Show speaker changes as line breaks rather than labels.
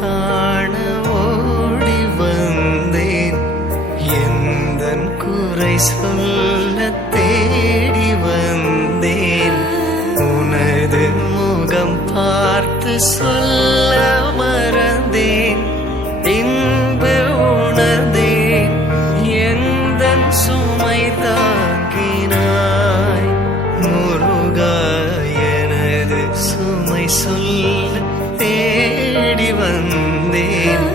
காண ஓடி வந்தேன். எந்த குறை சொல்ல தேடி வந்தேன். உனது முகம் பார்த்து சொல்ல மறந்தேன். இன்பு உணர்ந்தேன். எந்த சுமை தாக்கினாய். முருகா எனது சுமை சொல்ல name.